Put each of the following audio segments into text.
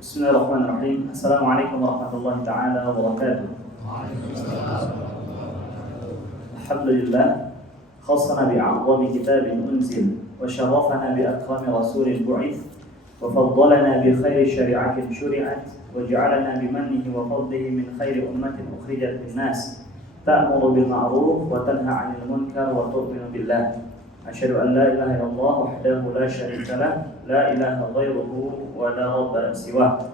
Bismillahirrahmanirrahim. Assalamualaikum warahmatullahi taala wabarakatuh. Alhamdulillah, khassana bi'a'zami kitabin unzil wa syarafana bi'akrami rasulin bu'ith wa faddalana bi khairi syari'atin syuri'at wa ja'alana bimannihi wa fadlihi min khairi ummatin ukhrijat lin-nas ta'muru bil ma'ruf wa tanha 'anil munkar wa tu'minu billah. Asyhadu an la ilaha illallah wahdahu la syarika lah, la ilaha ghairuhu wa la rabba siwah.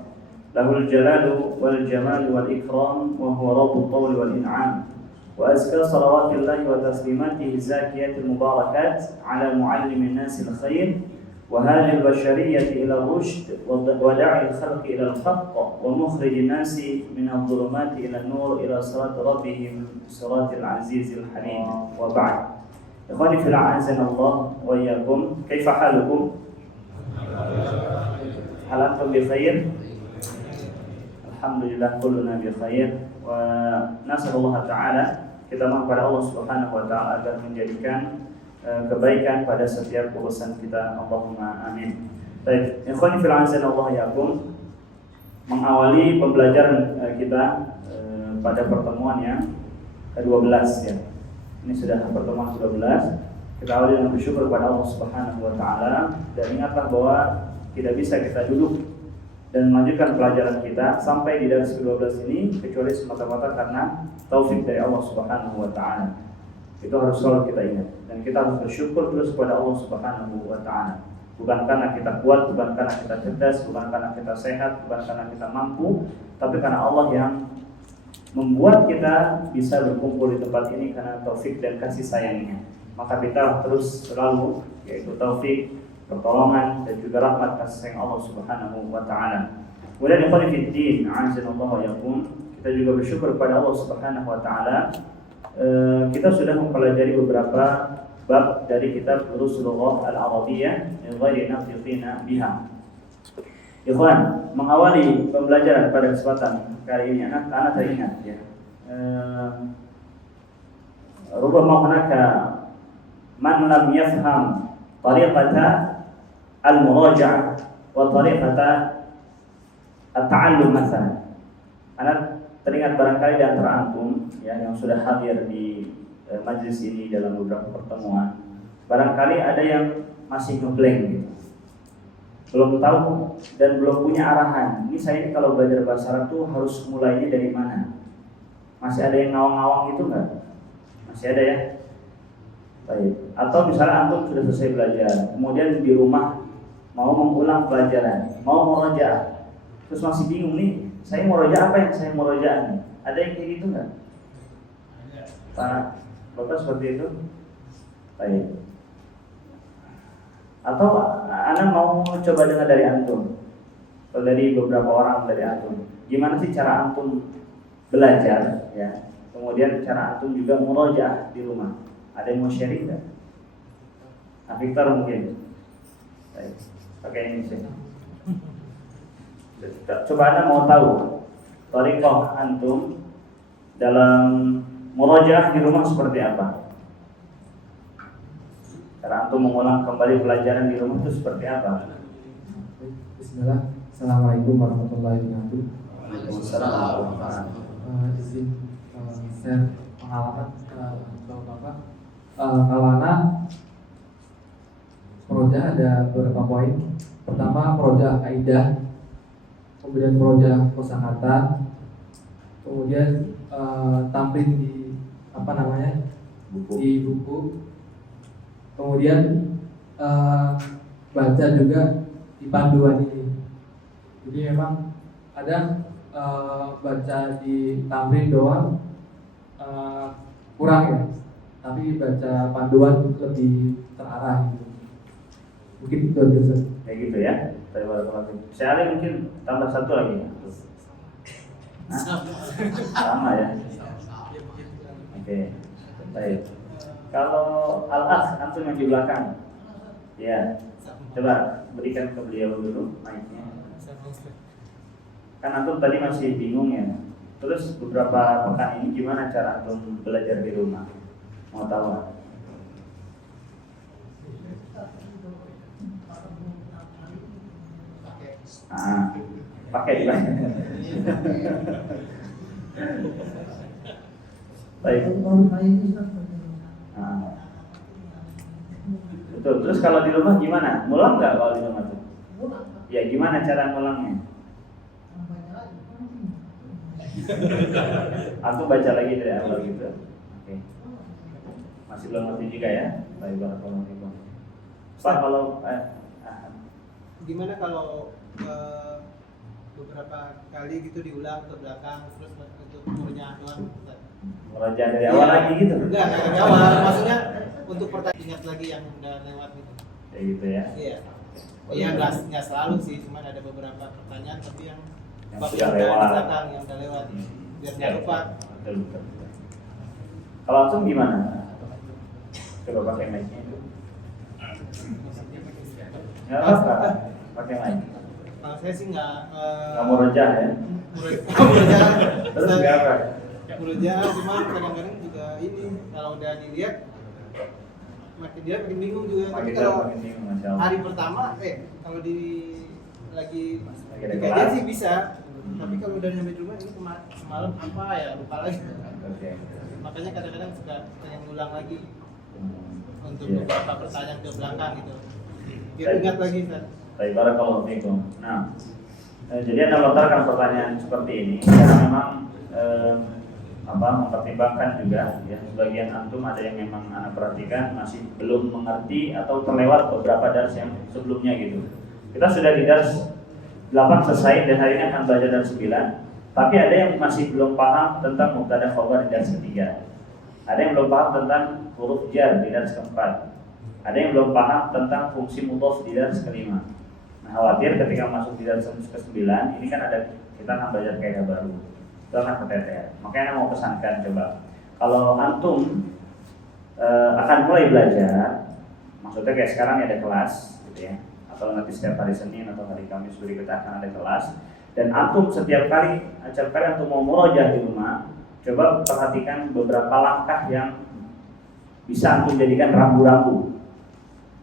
Lahul jalalu wal jamalu wal ikram wa huwa rabbul qawli wal in'am. Wa azka salawatillahi wa taslimatihi zakiyatil mubarakat ala muallimin nasil khair wa hadil bashariyati ila rushd wa da'il khalqi ila al-haqq wa mukhrijin nasi min adh-dhulumati ila an-nur ila sirati rabbihim siratil azizil halim. Wa ba'd. Ikhwani fil a'azanallah wa iyyakum, kaifa halukum? Hal antum bi khair? Alhamdulillah kulluna bi khair wa nasallallahu ta'ala, kita mohon kepada Allah Subhanahu wa taala agar menjadikan kebaikan pada setiap urusan kita. Allahumma amin. Baik, ikhwani fil a'azanallah wa iyyakum, mengawali pembelajaran kita pada pertemuan yang ke-12 ya. Ini sudah pertemuan ke-12. Kita awali dengan bersyukur kepada Allah Subhanahu wa taala, dan ingatlah bahwa tidak bisa kita duduk dan melanjutkan pelajaran kita sampai di dars ke-12 ini kecuali semata-mata karena taufik dari Allah Subhanahu wa taala. Itu harus selalu kita ingat, dan kita harus bersyukur terus kepada Allah Subhanahu wa taala. Bukan karena kita kuat, bukan karena kita cerdas, bukan karena kita sehat, bukan karena kita mampu, tapi karena Allah yang membuat kita bisa berkumpul di tempat ini karena taufik dan kasih sayangnya. Maka kita terus selalu, yaitu taufik, pertolongan dan juga rahmat kasih sayang Allah Subhanahu wa taala. Kemudian ikhwan fillah, a'azanallahu wa iyyakum, kita juga bersyukur kepada Allah Subhanahu wa taala. Kita sudah mempelajari beberapa bab dari kitab Durusul Al-Arabiyyah min ghairi nafiqina biha. Ikhwan, mengawali pembelajaran pada kesempatan kali ini, anak teringat ya. Rubama hunaka man lam yafham tariqata al-muraja'ah wa tariqata at-ta'allum masalan. Anak teringat barangkali di antara antum ya yang sudah hadir di majlis ini dalam beberapa pertemuan, barangkali ada yang masih ngeblank gitu, belum tahu dan belum punya arahan. Ini saya kalau belajar bahasa Arab tuh harus mulainya dari mana? Masih ada yang ngawang-ngawang gitu nggak? Masih ada ya? Baik. Atau misalnya antum sudah selesai belajar, kemudian di rumah mau mengulang pelajaran, mau murojaah, terus masih bingung nih, saya murojaah apa yang saya murojaah nih? Ada yang kayak gitu nggak? Pak Bapak seperti itu? Baik. Atau Anda mau coba dengar dari antum, atau dari beberapa orang dari antum, gimana sih cara antum belajar ya, kemudian cara antum juga murojaah di rumah. Ada yang mau sharing nggak? Nah, Victor mungkin. Baik, pakai ini sih. Coba Anda mau tahu thariqah antum dalam murojaah di rumah seperti apa? Cara antum mengulang kembali pelajaran di rumah itu seperti apa? Bismillah. Assalamualaikum warahmatullahi wabarakatuh. Waalaikumsalam. Izin share pengalaman Bapak. Kalau anak proja ada beberapa poin. Pertama, proja kaidah, kemudian proja kosakata, kemudian tampil di di buku. Kemudian baca juga di panduan ini. Jadi memang ada baca di tamrin doang kurang ya, tapi baca panduan lebih terarah gitu. Mungkin itu aja Ustaz. Kayak gitu ya. Saya mungkin tambah satu lagi. Sama ya. Oke. Baik. Kalau al-akh antum yang di belakang, ya, coba berikan ke beliau dulu mic-nya. Kan antum tadi masih bingung ya. Terus beberapa pekan ini gimana cara antum belajar di rumah? Mau tahu nggak? pakai juga. Baik. Nah. Betul. Terus kalau di rumah gimana? Ngulang nggak kalau di rumah tuh? Ya gimana cara ngulangnya? Aku baca lagi dari awal gitu. Oke. Masih belum ngerti juga ya. Baik, barakallahu fikum. Pak, kalau gimana kalau beberapa kali gitu diulang ke belakang terus untuk umurnya doang? Meraja dari awal lagi gitu? Enggak dari awal, maksudnya untuk pertanyaan ingat lagi yang udah lewat gitu. Kayak gitu ya? Iya. Iya nggak selalu sih, cuma ada beberapa pertanyaan tapi yang sudah lewat. di belakang yang udah lewat biar nggak lupa. Betul. Kalau langsung gimana? Coba pakai mic-nya itu. Nggak apa-apa, pakai mic. Kalau saya sih nggak mau rejah ya? Murojah. Terus nggak apa? Murojah, cuma kadang-kadang juga ini kalau udah dilihat makin bingung juga. Tapi kalau hari pertama, kalau di lagi dikajian sih bisa. Tapi kalau udah nyampe rumah ini semalam apa ya lupa lagi. Okay. Makanya kadang-kadang suka pengen ngulang lagi untuk beberapa pertanyaan ke belakang gitu. Biar ingat lagi kan. Baik, barakallahu fikum. Nah, jadi Anda lontarkan pertanyaan seperti ini karena memang mempertimbangkan juga ya, sebagian antum ada yang memang Anda perhatikan masih belum mengerti atau terlewat beberapa dars yang sebelumnya gitu. Kita sudah di dars 8 selesai dan hari ini akan belajar dars 9. Tapi ada yang masih belum paham tentang mubtada khabar di dars ketiga. Ada yang belum paham tentang huruf jar di dars keempat. Ada yang belum paham tentang fungsi mudhof di dars kelima. Nah, khawatir ketika masuk di dars ke-9 ini kan kita akan belajar kaidah baru. Itu akan keteter. Makanya saya mau pesankan coba. Kalau antum akan mulai belajar, maksudnya kayak sekarang ada kelas gitu ya. Atau nanti setiap hari Senin atau hari Kamis berikutnya akan ada kelas. Dan antum setiap kali antum mau murojaah di rumah, coba perhatikan beberapa langkah yang bisa antum jadikan rambu-rambu.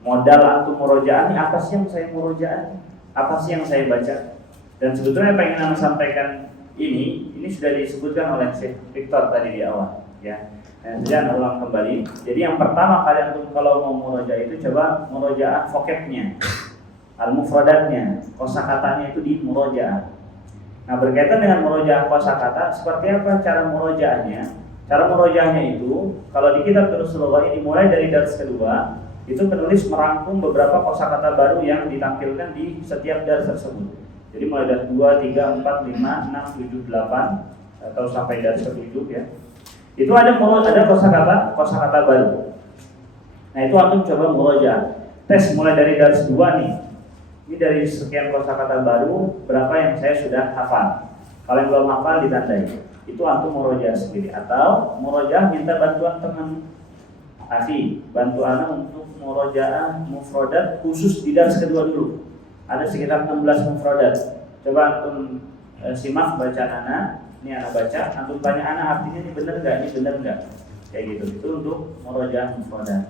Modal antum murojaah ini apa sih yang saya murojaah? Apa sih yang saya baca? Dan sebetulnya pengen anda sampaikan ini sudah disebutkan oleh Syekh Victor tadi di awal, ya. Dan jangan ulang kembali. Jadi yang pertama kali antum kalau mau murojaah itu coba murojaah vocabnya, al-mufradatnya, kosakatanya itu di murojaah. Nah, berkaitan dengan murojaah kosakata, seperti apa cara murojaahnya? Cara murojaahnya itu kalau di kitab Rasulullah ini dimulai dari dars kedua. Itu penulis merangkum beberapa kosakata baru yang ditampilkan di setiap dars tersebut. Jadi mulai dari 2, 3, 4, 5, 6, 7, 8 atau sampai dars ke-7 ya. Itu ada kosakata baru. Nah, itu antum coba murojaah. Tes mulai dari dars 2 nih. Ini dari sekian kosakata baru berapa yang saya sudah hafal. Kalau yang belum hafal ditandai. Itu antum murojaah sendiri atau murojaah minta bantuan teman. Bantu anak untuk murojaah mufradat khusus di dars kedua dulu. Ada sekitar 16 mufradat. Coba antum simak bacaan anak. Ini anak baca, antum tanya anak artinya ini benar enggak? Ini benar enggak? Kayak gitu. Itu untuk murojaah mufradat.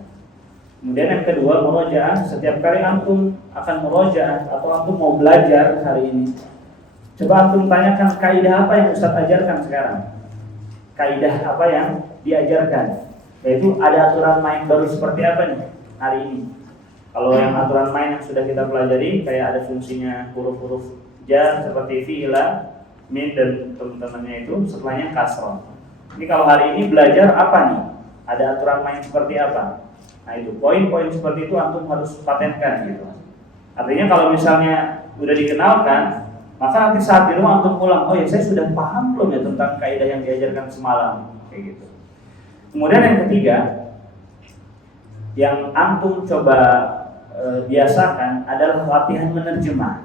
Kemudian yang kedua, murojaah. Setiap kali antum akan murojaah atau antum mau belajar hari ini, coba antum tanyakan kaidah apa yang Ustaz ajarkan sekarang. Kaidah apa yang diajarkan? Yaitu ada aturan main baru seperti apa nih hari ini. Kalau yang aturan main yang sudah kita pelajari kayak ada fungsinya huruf-huruf jar seperti fi'ila, min dan teman-temannya itu setelahnya kasroh. Ini kalau hari ini belajar apa nih? Ada aturan main seperti apa? Nah itu poin-poin seperti itu antum harus patenkan gitu. Artinya kalau misalnya udah dikenalkan, maka nanti saat di rumah antum pulang, oh ya saya sudah paham belum ya tentang kaidah yang diajarkan semalam, kayak gitu. Kemudian yang ketiga, yang antum coba biasakan adalah latihan menerjemah.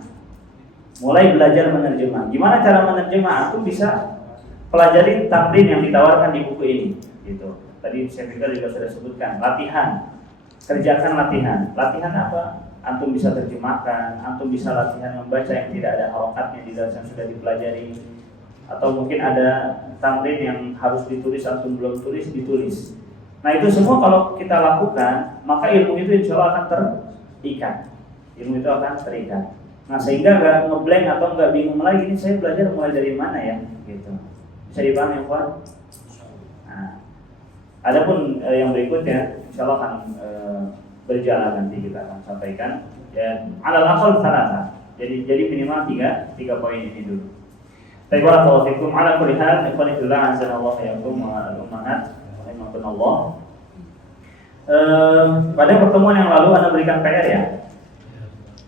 Mulai belajar menerjemah. Gimana cara menerjemah? Antum bisa pelajari tamrin yang ditawarkan di buku ini, gitu. Tadi saya juga sudah sebutkan, latihan. Kerjakan latihan. Latihan apa? Antum bisa terjemahkan, antum bisa latihan membaca yang tidak ada harokatnya di dalam yang sudah dipelajari. Atau mungkin ada tamrin yang harus ditulis, antum belum tulis, ditulis. Nah itu semua kalau kita lakukan, maka ilmu itu insya Allah akan terikat. Ilmu itu akan terikat. Nah sehingga nggak ngeblank atau nggak bingung lagi, ini saya belajar mulai dari mana ya, gitu. Bisa dipahami ya, Pak? Nah, adapun yang berikutnya, insya Allah akan berjalan nanti kita akan sampaikan. Ya, alal aqal salasa. Jadi minimal tiga poin ini dulu. Barakallahu fikum. Ala kulli hal, ikhwani fillah, azanallahu yakum wa al-ummahat rahimakumullah. Pada pertemuan yang lalu Anda berikan PR ya.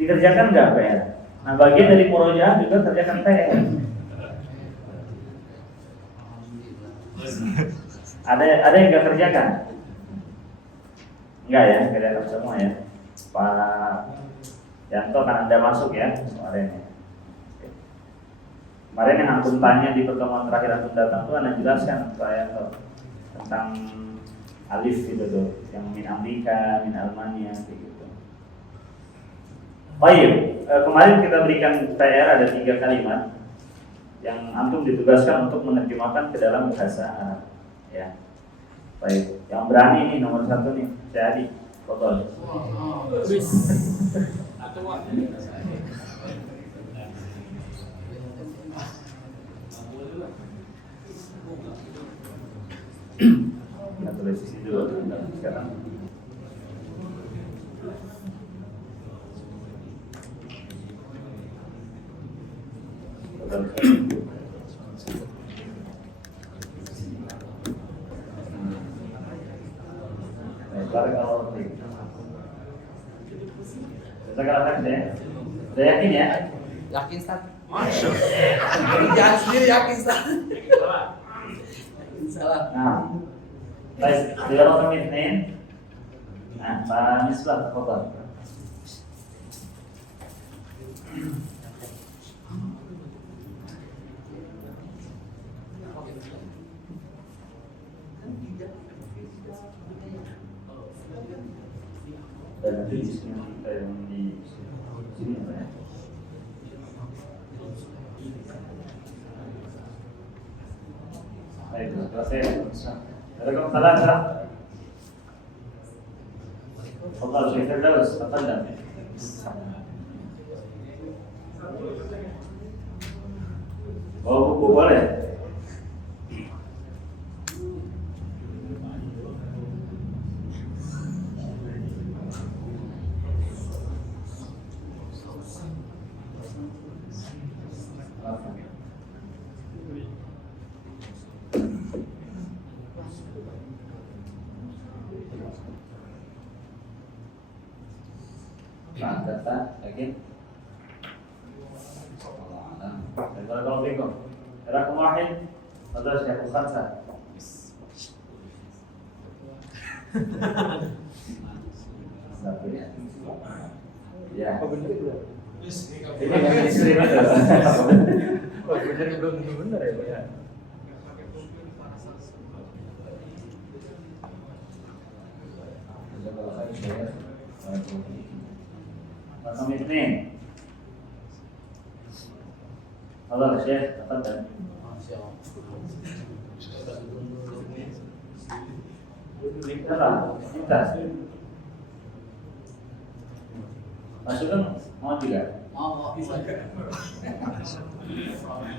Dikerjakan nggak PR? Nah, bagian dari murojaah juga kerjakan PR. Ada yang nggak kerjakan? Enggak ya, kerjakan semua ya. Pak Yanto kan Anda masuk ya kemarin. Kemarin yang antum tanya di pertemuan terakhir antum datang tuh Anda jelaskan Pak Yanto tentang alif gitu tuh, yang min Amerika, min Almania gitu. Baik, kemarin kita berikan PR ada 3 kalimat yang antum ditugaskan untuk menerjemahkan ke dalam bahasa Arab. Ya, baik. Yang berani ini nomor 1 nih, saya Adi, foto. Kita tulis di sini dulu sekarang. Barakallahu fiik. Sekarang ya. Sudah yakin ya? Yakin, Ustaz? Jangan sendiri yakin, Ustaz. Salah. Nah, baik. Sudah langsung ini. Nah, Pak Misbah, foto. Dan nanti di sini kita yang di sini ya. Baik, selesai. Ada salah. Fadhal Syekh Firdaus, tafadhal. Bawa buku boleh? Nah, data lagi. Barakallahu fikum. Raqam 1 adalah Syekh Khamsah. Ya. Apa benar itu? Ini kan istri benar. Kok benar belum tentu benar ya, Pak ya? Raqam 2. Allah Syekh, tafadhal. Masukkan mau tidak? Mau, bisa. Salah.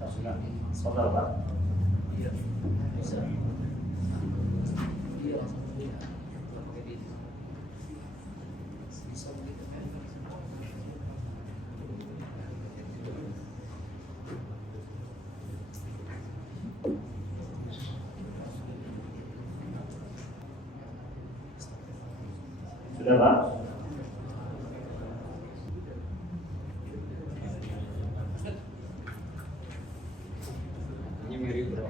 Masukkan. Saudara Pak. Iya. Bisa. Iya, langsung lihat. Pakai di. Bisa begitu kan? Sudah Pak? Ini mirip bro.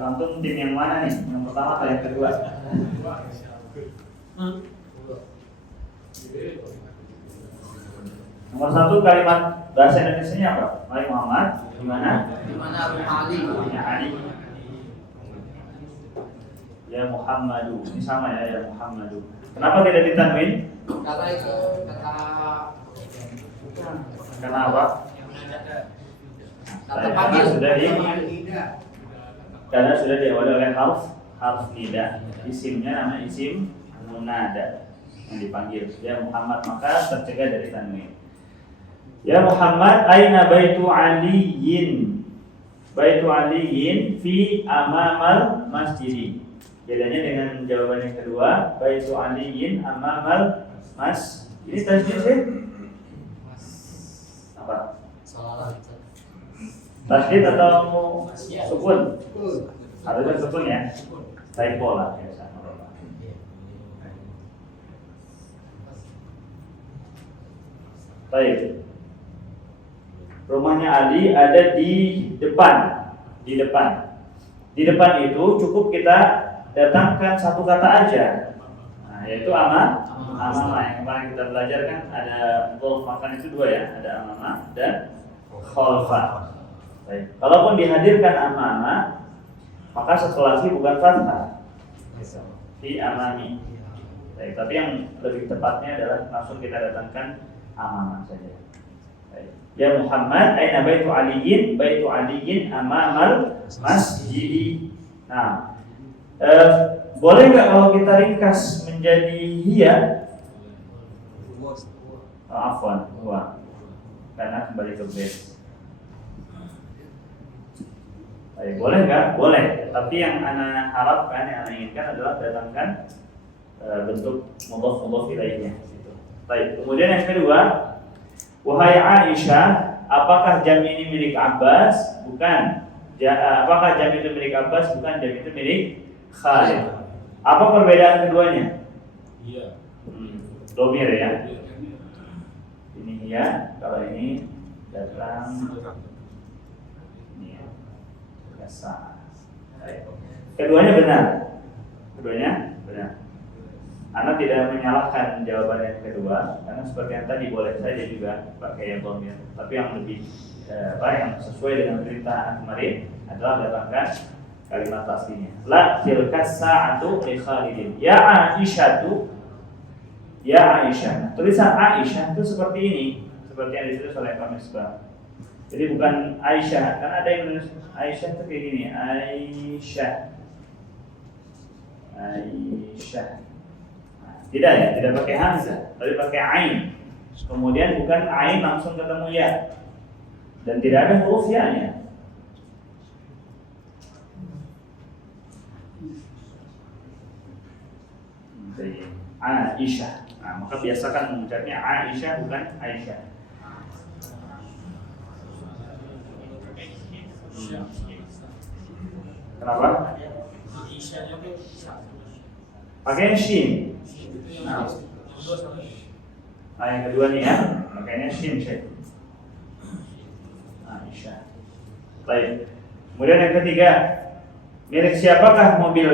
Antum tim yang mana nih? Yang pertama atau yang kedua? Nomor 1 kalimat bahasa Indonesianya apa? Mari Muhammad. Gimana? Di mana rumah Ali? Rumahnya Ali. Ya Muhammadu. Ini sama ya, ya Muhammadu. Kenapa tidak ditanwin? Karena itu kata Karena apa? kata panggil. Karena sudah diawali oleh harf nida. Isimnya namanya isim munada yang dipanggil. Ya Muhammad, maka tercegah dari tanwin. Ya Muhammad, aina baitu aliyin? Baitu aliyin fi amamal masjid. Bedanya dengan jawaban yang kedua, baitu aliyin amamal mas. Ini tasdid sih? Apa? Tasdid atau sukun? Harusnya sukun ya. Typo lah biasa. Baik. Rumahnya Ali ada di depan. Di depan. Di depan itu cukup kita datangkan satu kata aja. Nah, yaitu amama yang kemarin kita belajar kan ada golf makan itu dua ya, ada amama dan khalfa. Baik. Kalaupun dihadirkan amama, maka setelah si bukan fathah. Di amami. Baik, tapi yang lebih tepatnya adalah langsung kita datangkan amama saja. Baik. Ya Muhammad, aina baitu aliyin? Baitu aliyin amamal masjid. Nah, boleh nggak kalau kita ringkas menjadi hiya? Afwan, karena kembali ke base. Baik, boleh nggak? Boleh. Tapi yang ana harapkan, yang ana inginkan adalah datangkan bentuk mudhaf ilaihnya. Baik. Kemudian yang kedua, wahai Aisyah, apakah jam ini milik Abbas? Bukan. Apakah jam itu milik Abbas? Bukan. Jam itu milik Khalid. Apa perbedaan keduanya? Iya. Domir ya. Ini ya. Kalau ini datang. Ini ya. Biasa. Keduanya benar. Keduanya benar. Anda tidak menyalahkan jawaban yang kedua, karena seperti yang tadi boleh saja juga pakai yang domir. Tapi yang lebih yang sesuai dengan perintah kemarin adalah datangkan kalimat aslinya. La tilka sa'atu li Khalidin. Ya Aisyatu. Ya Aisyah. Tulisan Aisyah itu seperti ini, seperti yang ditulis oleh Pak Misbah. Jadi bukan Aisyah, kan ada yang menulis Aisyah itu kayak gini, Aisyah. Aisyah. Tidak ya, tidak pakai hamzah, tapi pakai ain. Kemudian bukan ain langsung ketemu ya. Dan tidak ada huruf ya-nya. Aisyah. Nah, maka biasakan mengucapnya Aisyah bukan Aisyah. Kenapa? Pakai shin. Nah, yang kedua nih ya, makanya shin Syekh. Aisyah. Baik. Kemudian yang ketiga, milik siapakah mobil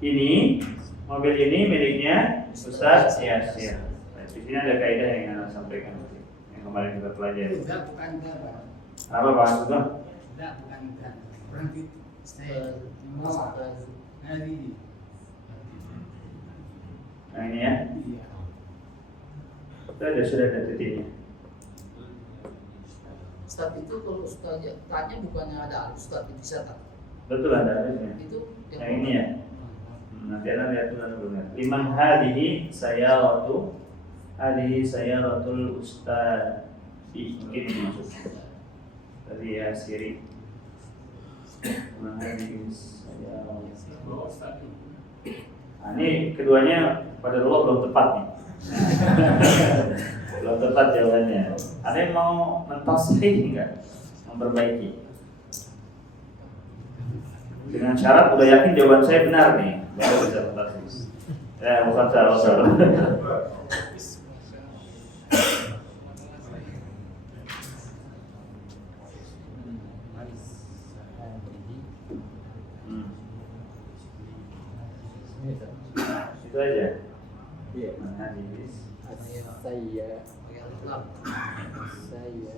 ini? Mobil ini miliknya Ustaz Yasir. Nah, di sini ada kaidah yang Anda sampaikan yang kemarin kita pelajari. Bukan enggak. Apa Pak Sugeng? Enggak, bukan. Berhenti. Stay. Hari. Nah ini ya. Iya. Sudah ada titiknya. Ustaz itu kalau Ustaz tanya bukannya ada Ustaz bisa tak? Betul ada harusnya. Itu Yang ini ya. Nanti Anda lihat dulu. Liman hadhihi sayaratu. Hadhihi sayaratul ustaz. Mungkin ini maksudnya. Tadi ya Siri. Liman hadhihi sayaratu. Nah, ini keduanya pada dulu belum tepat nih. Belum tepat jawabannya. Ada yang mau mentasihih enggak? Memperbaiki. Dengan syarat udah yakin jawaban saya benar nih, baru bisa mentasihih. Ya, bukan salah. Itu aja. Iya. Hadis. Saya pakai alif lam. saya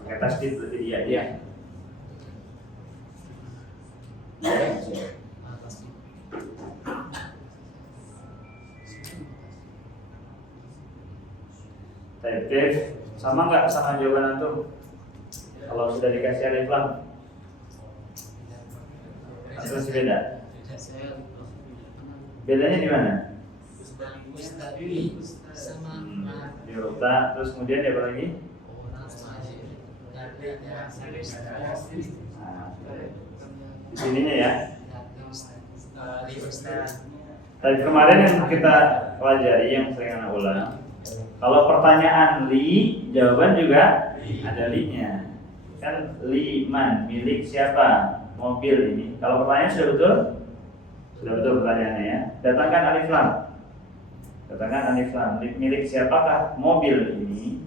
Pakai tasdid berarti dia. Iya. Atas. Baik, sama nggak sama jawaban antum? Kalau sudah dikasih alif lam, atau masih beda? Saya Bedanya di mana? Ustadi sama Di huruf ta, terus kemudian apa lagi? Nah, di sininya ya. Tadi kemarin yang kita pelajari yang sering anak ulang, kalau pertanyaan li, jawaban juga ada li-nya. Kan liman, milik siapa mobil ini? Kalau pertanyaan sudah betul? Sudah betul pertanyaannya ya. Datangkan alif lam. Datangkan alif lam. Milik siapakah mobil ini?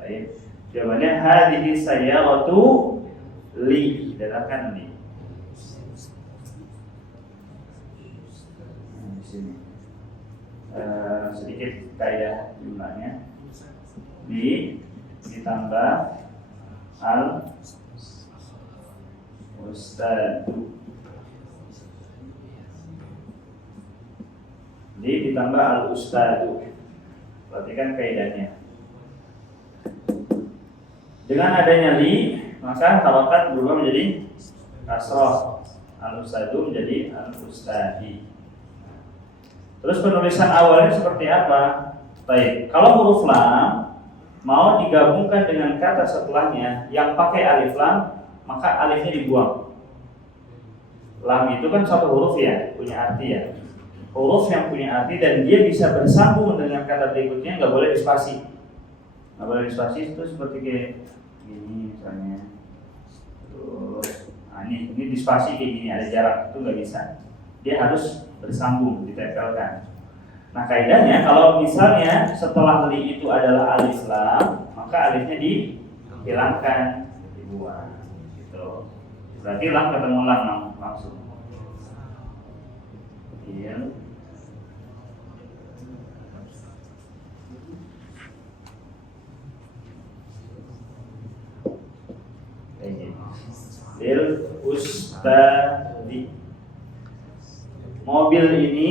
Baik. Jawabannya hadhihi sayyaratu li. Datangkan li. Di sini. Sedikit kaidah jumlahnya. Li ditambah al ustadu. Li ditambah al ustadu. Perhatikan kaidahnya. Dengan adanya li, maka harokat berubah menjadi kasroh. Al ustadu menjadi al ustadi. Terus penulisan awalnya seperti apa? Baik, kalau huruf lam mau digabungkan dengan kata setelahnya yang pakai alif lam, maka alifnya dibuang. Lam itu kan satu huruf ya, punya arti ya. Huruf yang punya arti dan dia bisa bersambung dengan kata berikutnya, nggak boleh dispasi. Nggak boleh dispasi itu seperti kayak gini misalnya. Terus, nah ini dispasi kayak gini, ada jarak, itu nggak bisa. Dia harus bersambung, ditempelkan. Nah kaidahnya kalau misalnya setelah li itu adalah alif lam, maka alifnya dihilangkan, dibuang. Gitu. Berarti lam ketemu lam langsung. Iya. Lil ustadi. Mobil ini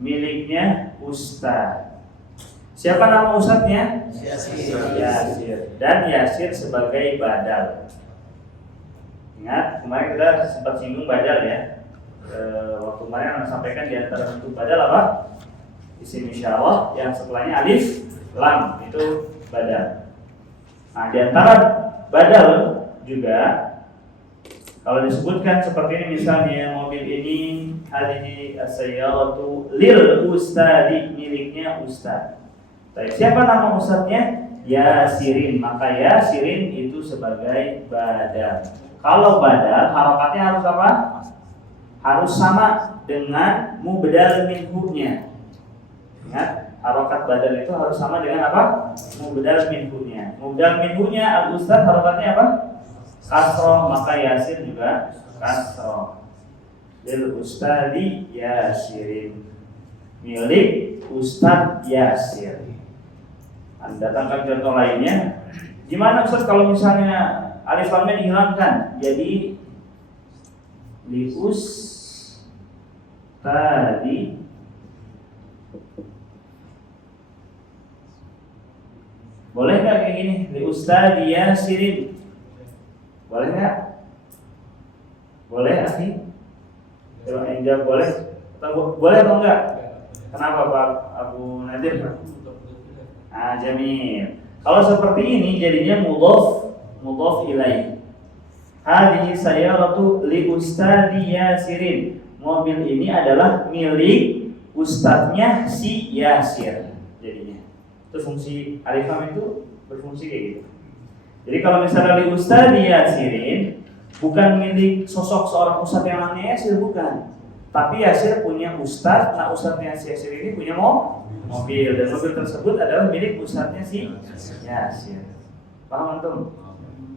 miliknya Ustaz. Siapa nama ustadznya? Yasir. Dan Yasir sebagai badal. Ingat kemarin kita sempat singgung badal ya. Waktu kemarin yang sampaikan di antara bentuk badal apa? Isim insyaallah yang setelahnya alif lam itu badal. Nah di antara badal juga kalau disebutkan seperti ini misalnya mobil ini hadhihi as-sayyaratu lil ustadi, miliknya ustaz. Baik, siapa nama ustadznya? Yasirin. Maka Yasirin itu sebagai badal. Kalau badal harokatnya harus apa? Harus sama dengan mubdal minhu-nya. Ingat, harokat badal itu harus sama dengan apa? Mubdal minhu-nya. Mubdal minhu-nya al-ustaz harokatnya apa? Kasroh, maka Yasir juga kasroh. Lil ustadi Yasirin, milik Ustadz Yasir. Anda datangkan contoh lainnya. Gimana Ustaz kalau misalnya alif lamnya dihilangkan? Jadi li ustadi boleh nggak kayak gini? Li ustadi Yasirin. Boleh nggak? Boleh akhi? Coba yang jawab boleh? Boleh atau enggak? Kenapa Pak Abu Nadir? Ah, jamil. Kalau seperti ini jadinya mudhof ilaih. Hadhihi sayyaratu li ustadi Yasirin. Mobil ini adalah milik ustadznya si Yasir. Jadinya. Itu fungsi alif lam itu berfungsi kayak gitu. Jadi kalau misalnya li ustadi Yasirin bukan milik sosok seorang ustadz yang namanya Yasir, bukan. Tapi Yasir punya ustadz, nah ustadznya si Yasir ini punya mobil, dan mobil tersebut adalah milik ustadznya si Yasir. Paham antum?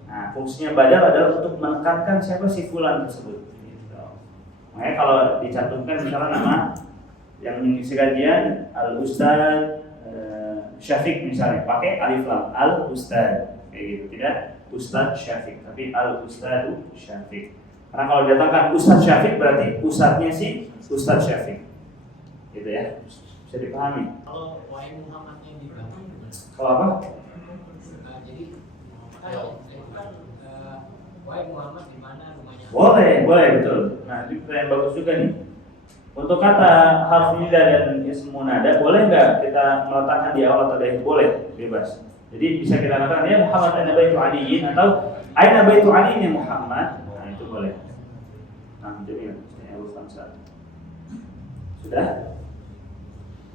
Nah, fungsinya badal adalah untuk menekankan siapa si fulan tersebut. Gitu. Makanya kalau dicantumkan misalnya nama yang mengisi kajian Al-Ustaz Syafiq misalnya, pakai alif lam, Al-Ustaz kayak gitu, tidak Ustaz Syafiq, tapi Al-Ustadu Syafiq. Karena kalau didatangkan Ustaz Syafiq berarti ustadznya si Ustaz Syafiq, gitu ya, bisa dipahami. Kalau wahai Muhammadnya di belakang gimana? Kalau apa? Jadi itu kan wahai Muhammad di mana rumahnya? Boleh betul. Nah ini pertanyaan bagus juga nih. Untuk kata harf nida dan ism munada, boleh nggak kita meletakkan di awal atau di akhir? Boleh, bebas. Jadi bisa kita katakan ya Muhammad aina baitu aliyin atau aina baitu aliyin ya Muhammad. Nah itu boleh. Nah jadi saya urusan saat. Sudah.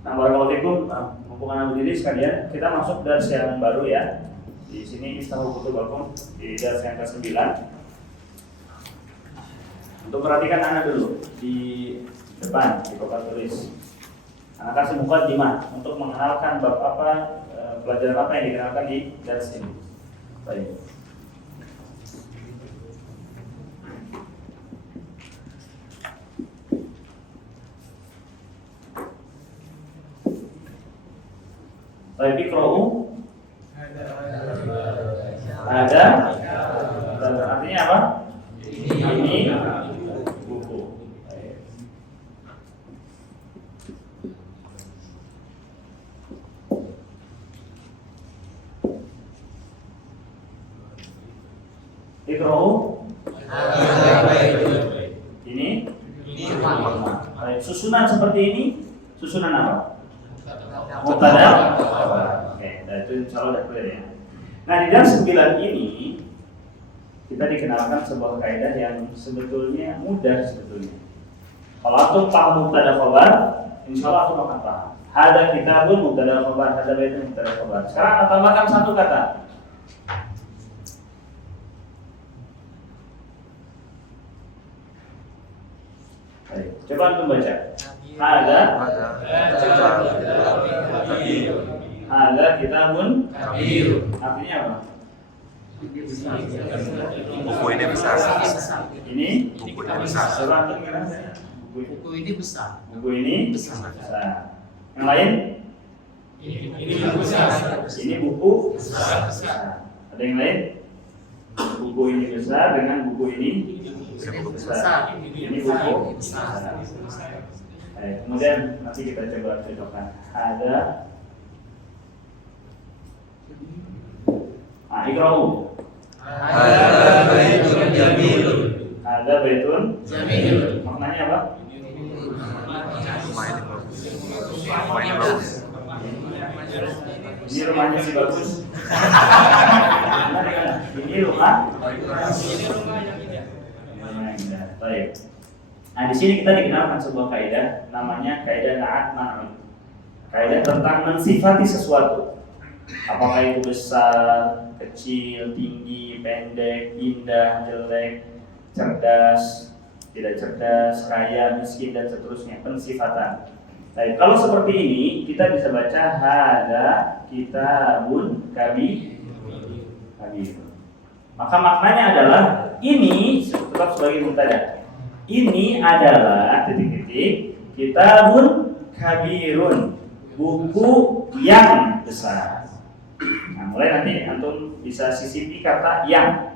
Nah barakallahu fikum, mumpung anak berdiri sekalian, kita masuk dars yang baru ya. Di sini istahu kutubakum di dars yang ke-9. Untuk perhatikan anak dulu di depan di papan tulis. Anak kasih muqaddimah untuk mengenalkan bab apa, pelajaran apa yang dikenalkan di dars ini. Baik. Baik, iqra'u. Ada. Artinya apa? Ini buku. Iqra'u. Ini rumah. Baik, susunan seperti ini, susunan apa? Mubtada. Oke, nah itu insyaallah udah clear ya. Nah, di dars 9 ini kita dikenalkan sebuah kaidah yang sebetulnya mudah sebetulnya. Kalau antum paham mubtada khabar, insyaallah antum akan paham. Hada kitabun mubtada khabar, hada baitun mubtada khabar. Sekarang kita tambahkan satu kata. Baik, coba antum baca. Hada kitabun kabir. Artinya apa? Buku ini besar. Ini Buku ini besar. coba antum kira Buku ini besar. buku ini besar. Yang lain? Ini besar. Ini buku besar. Ada yang lain? Buku ini besar dengan buku ini besar. Ini buku besar. Kemudian nanti kita coba cocokkan. Ada iqra'u. Hada baitun jamilun. Ada baitun Jamil. maknanya apa? Rumah ini bagus. Ini rumahnya si bagus. Ini rumah. Baik. Nah di sini kita dikenalkan sebuah kaidah, namanya kaidah na'at man'un. Kaidah tentang mensifati sesuatu. Apakah itu besar, kecil, tinggi, pendek, indah, jelek, cerdas, tidak cerdas, kaya, miskin dan seterusnya, pensifatan. Baik, kalau seperti ini kita bisa baca hada kitabun kabir. Maka maknanya adalah ini tetap sebagai mubtada. Ini adalah titik-titik kitabun kabirun, buku yang besar. Nah, mulai nanti antum bisa sisipi kata yang.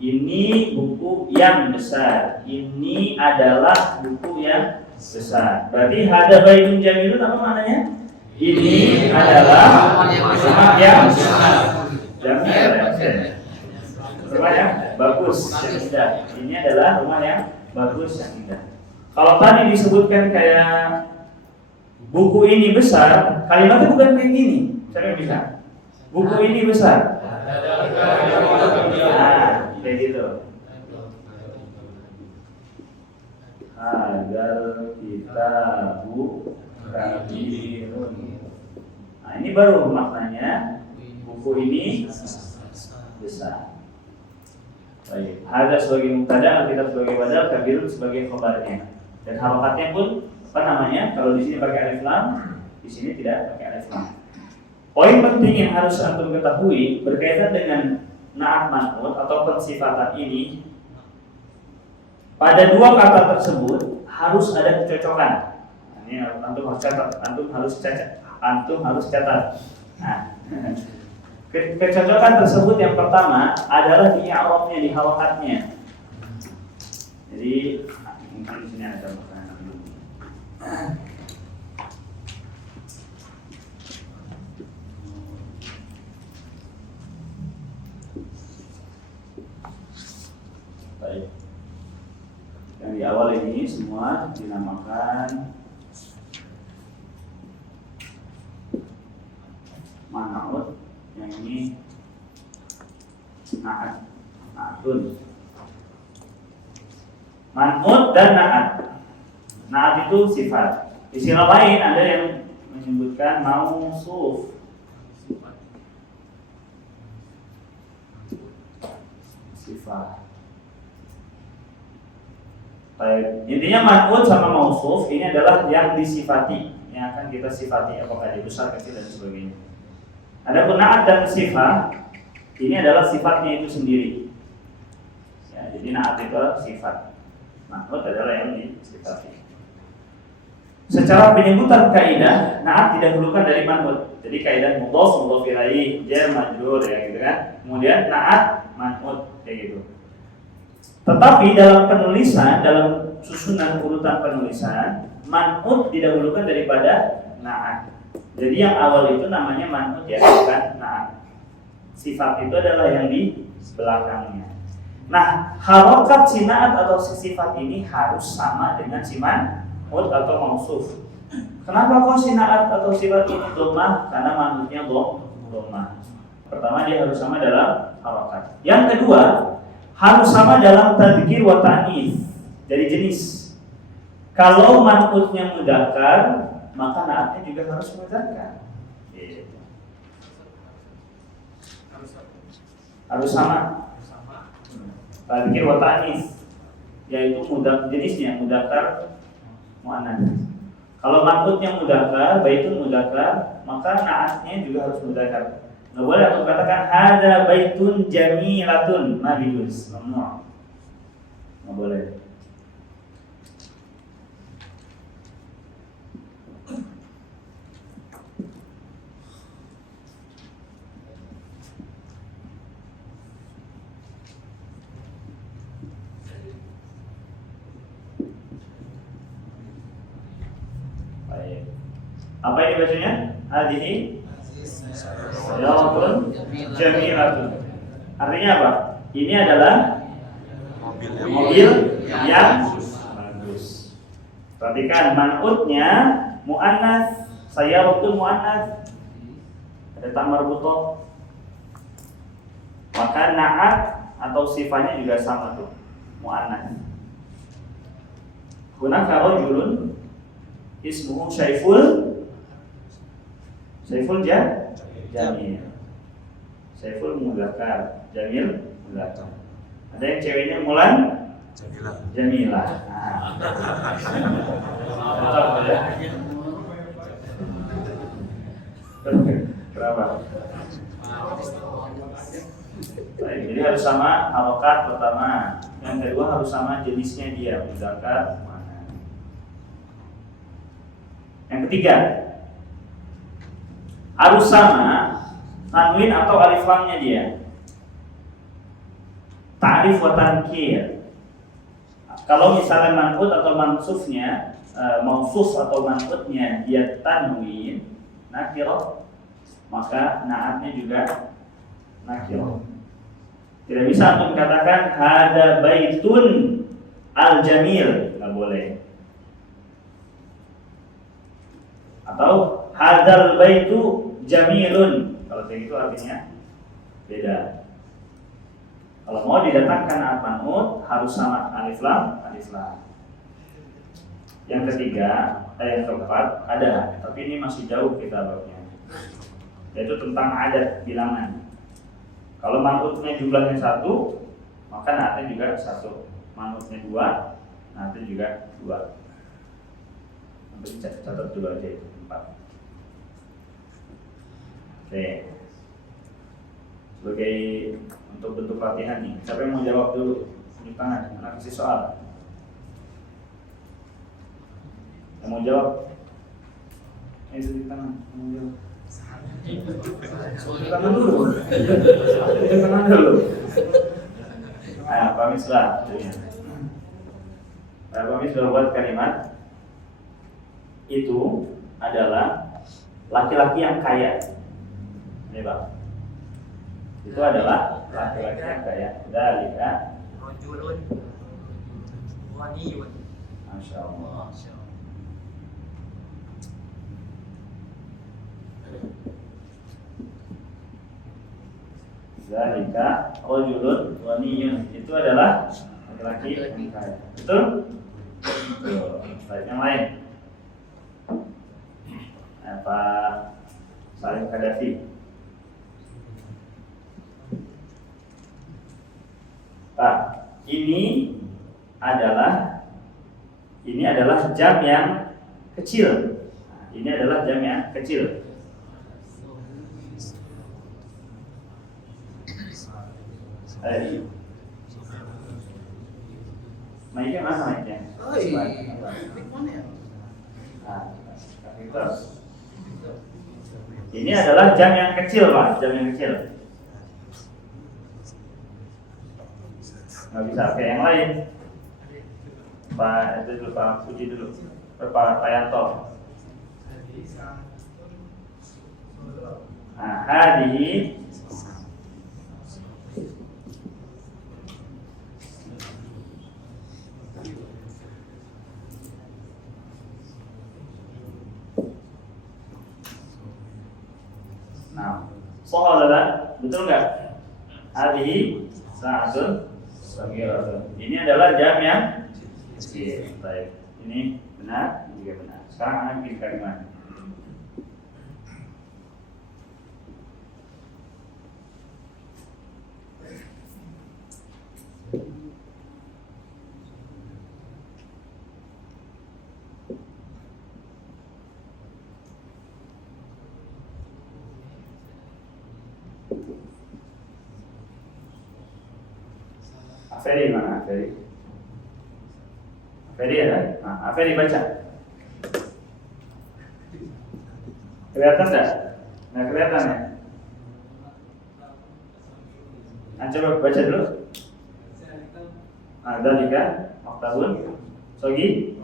Ini buku yang besar. Ini adalah buku yang besar. Berarti hada baitun jamilun apa maknanya? Ini adalah rumah yang besar. Jamil ya. Rumah yang bagus, yang indah. Ini adalah rumah yang bagus, yang indah. Kalau tadi disebutkan kayak buku ini besar, kalimatnya bukan kayak gini. Saya bisa. Buku ini besar. Nah, kayak gitu. Agar kita kabirun. Nah, ini baru maknanya buku ini besar. Baik, hada sebagai mubtada, kita sebagai badal, kabirun sebagai khabarnya. Dan harokatnya pun apa namanya? Kalau di sini pakai alif lam, di sini tidak pakai alif lam. Poin penting yang harus antum ketahui berkaitan dengan na'at man'ut atau pensifatan ini pada dua kata tersebut harus ada kecocokan. Ini antum harus catat, antum harus catat. Nah, kecocokan tersebut yang pertama adalah di i'rabnya, di harokatnya. Jadi mungkin di sini ada makanan dulu. Baik. Yang di awal ini semua dinamakan man'ut, yang ini na'atun. Man'ut dan na'at. Na'at itu sifat. Istilah lain ada yang menyebutkan mausuf. Sifat. Baik, intinya man'ut sama mausuf ini adalah yang disifati, yang akan kita sifati, apakah dia besar, kecil dan sebagainya. Adapun na'at dan sifat ini adalah sifatnya itu sendiri. Ya, jadi na'at itu adalah sifat, man'ut adalah yang disifati. Secara penyebutan kaidah, na'at didahulukan dari man'ut. Jadi kaidah mudhof, mudhof ilaih, jar, majrur, ya gitu kan. Kemudian na'at, man'ut, kayak gitu. Tetapi dalam penulisan, dalam susunan urutan penulisan, man'ut didahulukan daripada na'at. Jadi yang awal itu namanya man'ut ya, bukan na'at. Sifat itu adalah yang di belakangnya. Nah, harokat si na'at atau si sifat ini harus sama dengan si man'ut atau mausuf. Kenapa kok si na'at atau sifat ini dhammah? Karena man'utnya dhammah. Pertama, dia harus sama dalam harokat. Yang kedua, harus sama dalam tadhkir wa ta'nits. Jadi jenis. Kalau man'utnya mudzakkar, maka na'atnya juga harus mudzakkar. Harus sama. Tadhkir wa ta'nits, yaitu jenisnya mudzakkar, muannats. Kalau man'utnya mudzakkar, baitun mudzakkar, maka na'atnya juga harus mudzakkar. Nggak boleh aku katakan hada baitun jamilatun, ma bidus, mamnu'. Nggak boleh. Baik. Apa ini bacanya? Hadhihi sayaratun jamilatun. Artinya apa? Ini adalah mobil yang bagus. Perhatikan man'utnya muannats, sayaratun muannats. Ada ta marbuthah. Maka na'at atau sifatnya juga sama tuh, muannats. Hunaka rajulun ismuhu Saiful Jamil. Saiful mudzakkar, Jamil mudzakkar. Ada yang ceweknya Mulan Jamilah. Kenapa? Baik, jadi harus sama harokat pertama. Yang kedua harus sama jenisnya dia, mudzakkar. Yang ketiga, harus sama tanwin atau alif lamnya dia. Ta'rif wa tankir. Kalau misalnya man'ut atau mansufnya, mausuf atau man'utnya dia tanwin nakirah, maka na'atnya juga nakirah. Tidak bisa untuk katakan hada baitun al-jamil, nggak boleh. Atau hadzal baitu jamilun. Kalau begitu artinya beda. Kalau mau didatangkan na'at man'ut harus sama alif lam. Yang ketiga, yang keempat ada, tapi ini masih jauh kita babnya. Yaitu tentang adat bilangan. Kalau man'utnya jumlahnya 1, maka na'atnya juga 1. Man'utnya 2, na'atnya juga 2. Nanti catat dulu aja itu 4. Oke. Sebagai untuk bentuk latihan nih, siapa yang mau jawab dulu? Tunjuk tangan, anak kasih soal. mau jawab? Itu di kanan, mau jawab? Di kanan dulu. Di kanan dulu. Nah, Pak Misbah. Pak Misbah buat kalimat itu adalah laki-laki yang kaya. Ini Pak. Itu adalah laki-laki yang kaya. Dalika rajulun ghaniyun. Masya Allah. Dalika rajulun ghaniyun. Itu adalah laki-laki yang kaya. Betul? Betul. Baik, yang lain. Pak Salim Kadafi. Pak, ini adalah jam yang kecil. Ini adalah jam yang kecil. Mic-nya mana mic-nya? Oh iya. Mana ya? Ini adalah jam yang kecil, Pak. Jam yang kecil. Nggak bisa. Oke, yang lain. Pak, itu dulu, Pak Puji dulu. Pak Yanto. Nah, hadihi Nah, sohalah, betul nggak? Hadihi sa'atun saghiratun. Ini adalah jam yang kecil. Baik. Ini benar, ini juga benar. Sekarang anak bikin kalimat. Aferi mana Aferi? Aferi ada? Nah, Aferi baca. Kelihatan nggak? Nggak kelihatan ya? Nah, coba baca dulu. Dalika maktabun Sagirotun.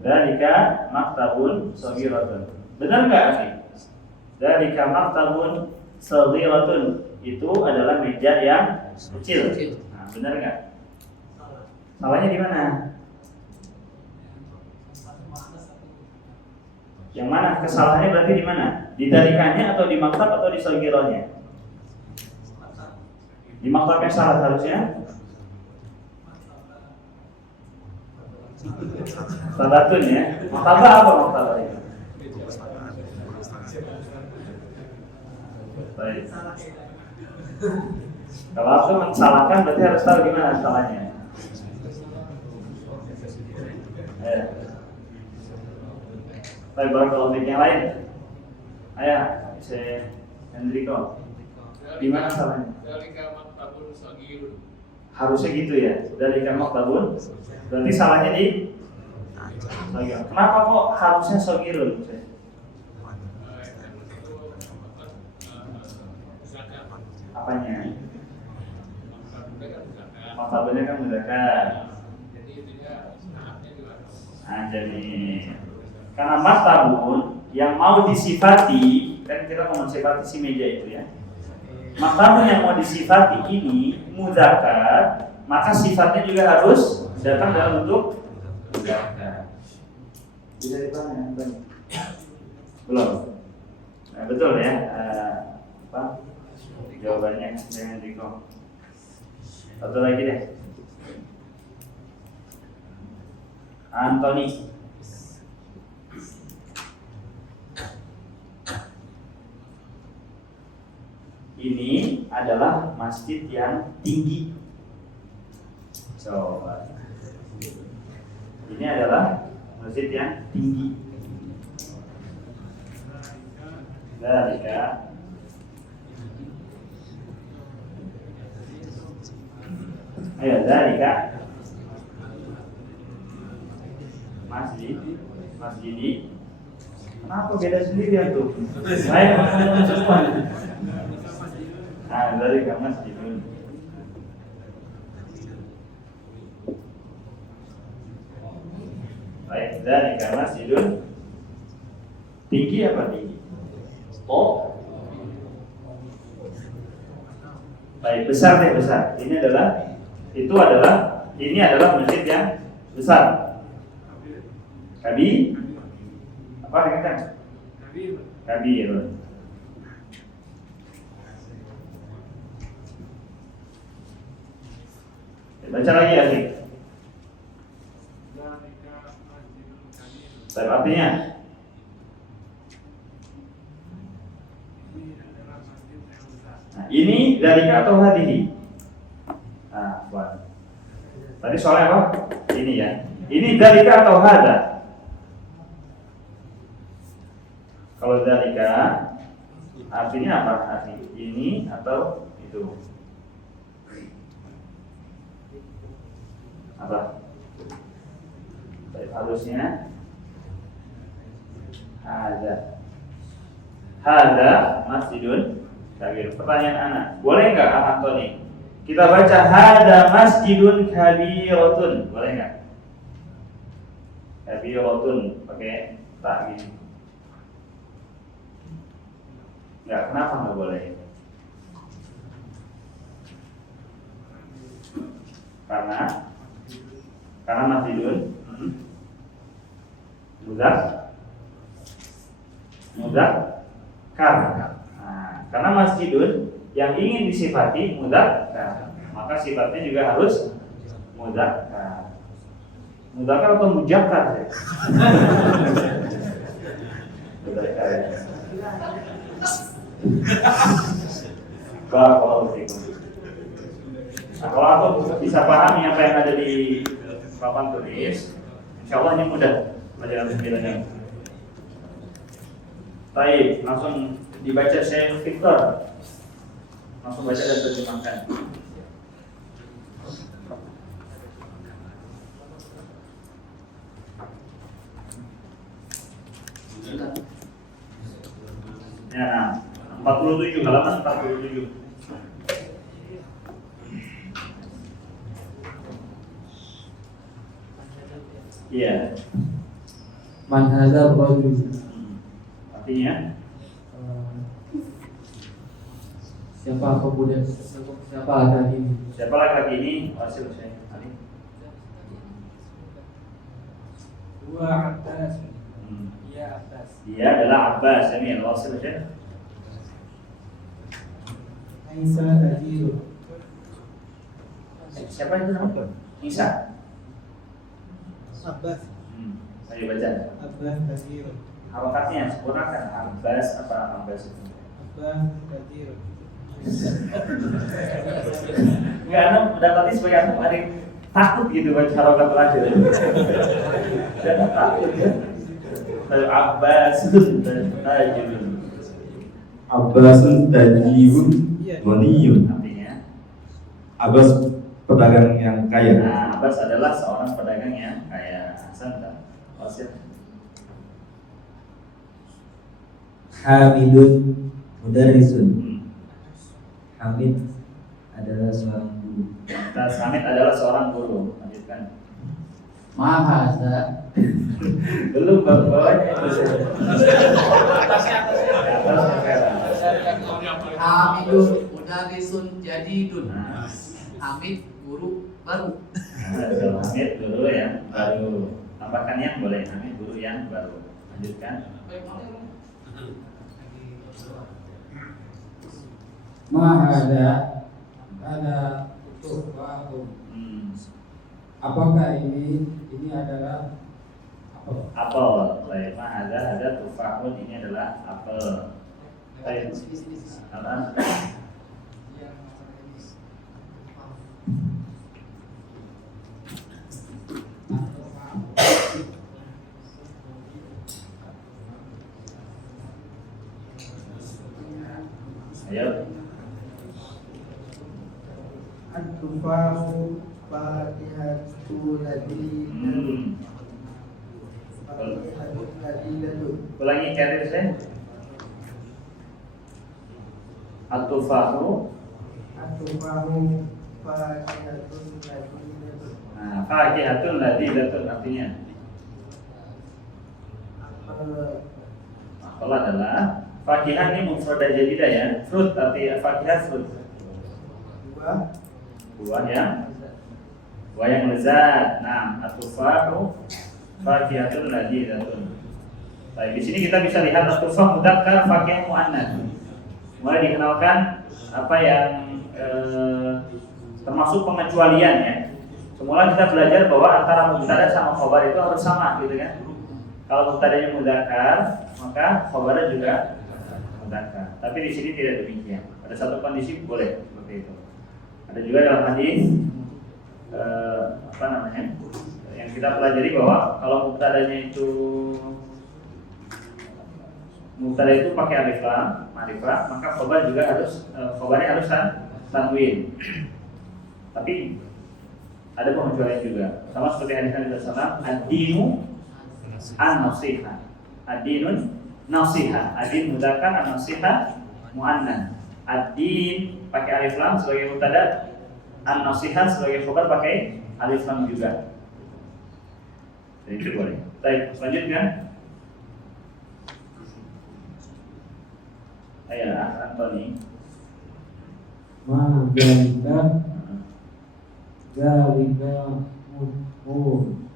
Dalika maktabun Sagirotun. Benar nggak sih? Dalika maktabun Sagirotun. Itu adalah meja yang kecil. Nah, benar nggak? Salahnya di mana? Yang mana? Kesalahannya berarti di mana? Di dalikannya atau di maktab atau di sagirohnya? Di maktab yang salah harusnya. Sabatun ya. Maktabah apa maktabahnya? Baik. Kalau aku mensalahkan berarti harus tahu di mana salahnya. Baik, kalau yang lain. Ayah, saya Hendriko. Di mana salahnya? Dalika maktabun sagirun. Harusnya gitu ya. Dalika maktabun. Berarti salahnya di sagirun. Kenapa kok harusnya sagirun? Apanya? Maktabunnya kan mudakan. Nah, jadi karena maktabun yang mau disifati, kan kita mau mensifati si meja itu ya. Maktabun yang mau disifati ini mudakkar, maka sifatnya juga harus datang dalam bentuk mudakkar. Bisa dipahami? Belum. Nah, betul ya. Apa? Jawabannya jangan diko. Satu lagi deh. Anthony. Ini adalah masjid yang tinggi. Coba. Ini adalah masjid yang tinggi. Dalika Ayo, dalika masjidi. Kenapa beda sendiri ya tuh? Saya ngomong semua. Nah, dari masjidun. Baik, dari masjidun. Tinggi apa tinggi? Oh. Baik, besar deh, besar. Ini adalah masjid yang besar. Kabir. Apa dikatakan? Kabir. Baca lagi ya, Dik. Baik, artinya ini dalika atau hadihi? Nah, buat. Tadi soalnya apa? Ini ya. Ini dalika atau hada? Kalau dalika artinya apa? Arti ini atau itu? Apa? Baik, harusnya hada masjidun kabir. Pertanyaan anak, boleh nggak Antoni? Kita baca hada masjidun kabiratun, boleh nggak? Kabiratun pakai tak gini. Nggak, kenapa nggak boleh? Karena masjidun muzakkar. Karena masjidun yang ingin disifati muzakkar, maka sifatnya juga harus muzakkar. Muzakkar atau mujakkar ya? Muzakkar ya. Barakallahu fikum. Nah, kalau aku bisa pahami apa yang ada di papan tulis, insyaallah ini mudah pelajaran 9-nya. Baik, langsung dibaca Syekh Victor. Langsung baca dan terjemahkan. Ya, 47 halaman 47. Iya. Man hadzal rajul. Artinya siapa pemuda, siapa laki ini? siapa laki-laki ini? Wasil saya. Ali. Dua atas. Iya atas. Dia adalah Abbas. Amin. Wasil saya. Isa Tajir. Siapa itu nama? Isa. Abbas. Ayo baca. Abbas Tajir. Harokatnya sempurnakan. Abbas apa Abbas itu? Abbas Tajir. Enggak, anu mendapati sebagai anu ada yang takut gitu baca harokat terakhir. Dan takut ya. Abbas Tajir. Abbasun tajibun ghaniyun. Artinya Abbas pedagang yang kaya. Nah, Abbas adalah seorang pedagang yang kaya. Hasan tak? Wasil. Hamidun mudarrisun. Hamid adalah seorang guru. Hamid adalah seorang guru. Lanjutkan. Mahasa. Belum bawahnya itu. Hamidun mudarrisun jadidun. Nah, Hamid guru baru. Hamid guru yang baru. Tambahkan yang boleh. Hamid guru yang baru. Lanjutkan. Ada tufahun. Apakah ini adalah apel? Apel. Baik, ada tufahun, ini adalah apel. Baik. Apa? Ayo. At-tufahu Fatihatu ladina. Ulangi karir saya. Atufahu. Nah, fakihatun ladidatun artinya kalau adalah fakihah ini mufradah jadidah ya. Fruit arti fakihah fruit. Buah yang lezat. Nah, atufahu fakihatun ladidatun. Baik, di sini kita bisa lihat atufah mudzakkar, fakihah muannats. Mulai dikenalkan apa yang termasuk pengecualian ya. Semula kita belajar bahwa antara mubtada sama khobar itu harus sama gitu kan. Kalau mubtadanya mudzakkar, maka khobarnya juga mudzakkar. Tapi di sini tidak demikian. Ada satu kondisi boleh seperti itu. Ada juga dalam hadis yang kita pelajari bahwa kalau mubtadanya itu mubtada itu pakai alif lam, ma'rifah, maka khobar juga harus khobarnya harus tanwin. Tapi ada pengecualian juga. Sama seperti hadis Nabi sallallahu alaihi wasallam, ad-dinu an-nasiha. Ad-dinun nasiha. Ad-din mudzakkar, an-nasiha muannats. Ad-din pakai alif lam sebagai mubtada, an-nasiha sebagai khobar pakai alif lam juga. Jadi itu boleh. Baik, selanjutnya. Ayo, Antoni. Ma zalika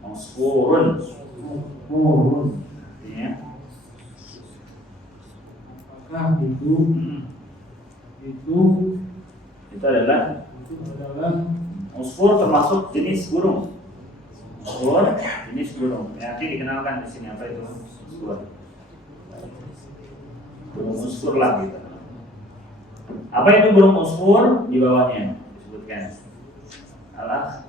Musfurun. Ya. Apakah itu adalah musfur termasuk jenis burung. Musfur jenis burung. Ya, nanti dikenalkan di sini apa itu musfur. Burung musfur lah gitu. Apa itu burung musfur? Di bawahnya disebutkan. Alah.